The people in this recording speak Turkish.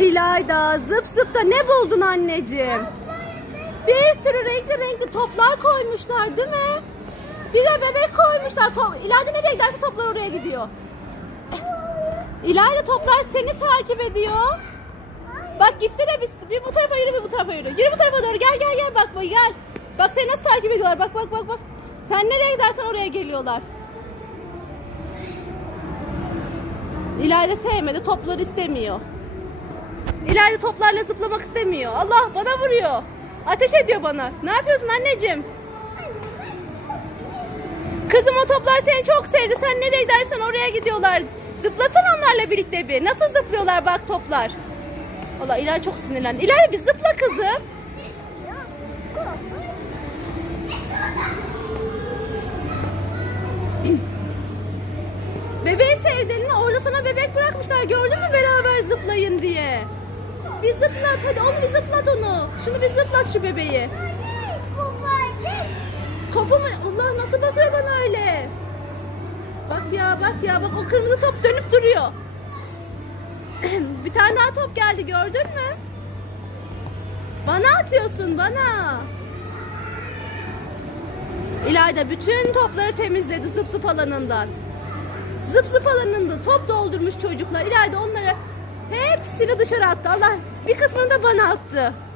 İlayda zıp zıp da ne buldun anneciğim? Bir sürü renkli renkli toplar koymuşlar değil mi? Bir de bebek koymuşlar. Top, İlayda nereye giderse toplar oraya gidiyor. İlayda toplar seni takip ediyor. Bak gitsene bir, bir bu tarafa yürü bir bu tarafa yürü. Yürü bu tarafa doğru gel gel gel bak gel. Bak seni nasıl takip ediyorlar bak bak bak bak. Sen nereye gidersen oraya geliyorlar. İlayda sevmedi topları istemiyor. İlayda toplarla zıplamak istemiyor. Allah bana vuruyor. Ateş ediyor bana. Ne yapıyorsun anneciğim? Kızım o toplar seni çok sevdi. Sen nereye gidersen oraya gidiyorlar. Zıplasan onlarla birlikte bir. Nasıl zıplıyorlar bak toplar. Allah İlayda çok sinirlendi. İlayda bir zıpla kızım. Bebeği sevdin mi? Orada sana bebek bırakmışlar. Gördün mü beraber zıplayın diye. Bir zıplat hadi onu bir zıplat onu. Şunu bir zıplat şu bebeği. Kopu mu? Allah nasıl bakıyor bana öyle? Bak ya bak ya bak o kırmızı top dönüp duruyor. bir tane daha top geldi gördün mü? Bana atıyorsun bana. İlayda bütün topları temizledi zıp zıp alanından. Zıp zıp alanında top doldurmuş çocuklar. İlayda onları hepsini dışarı attı. Allah bir kısmını da bana attı.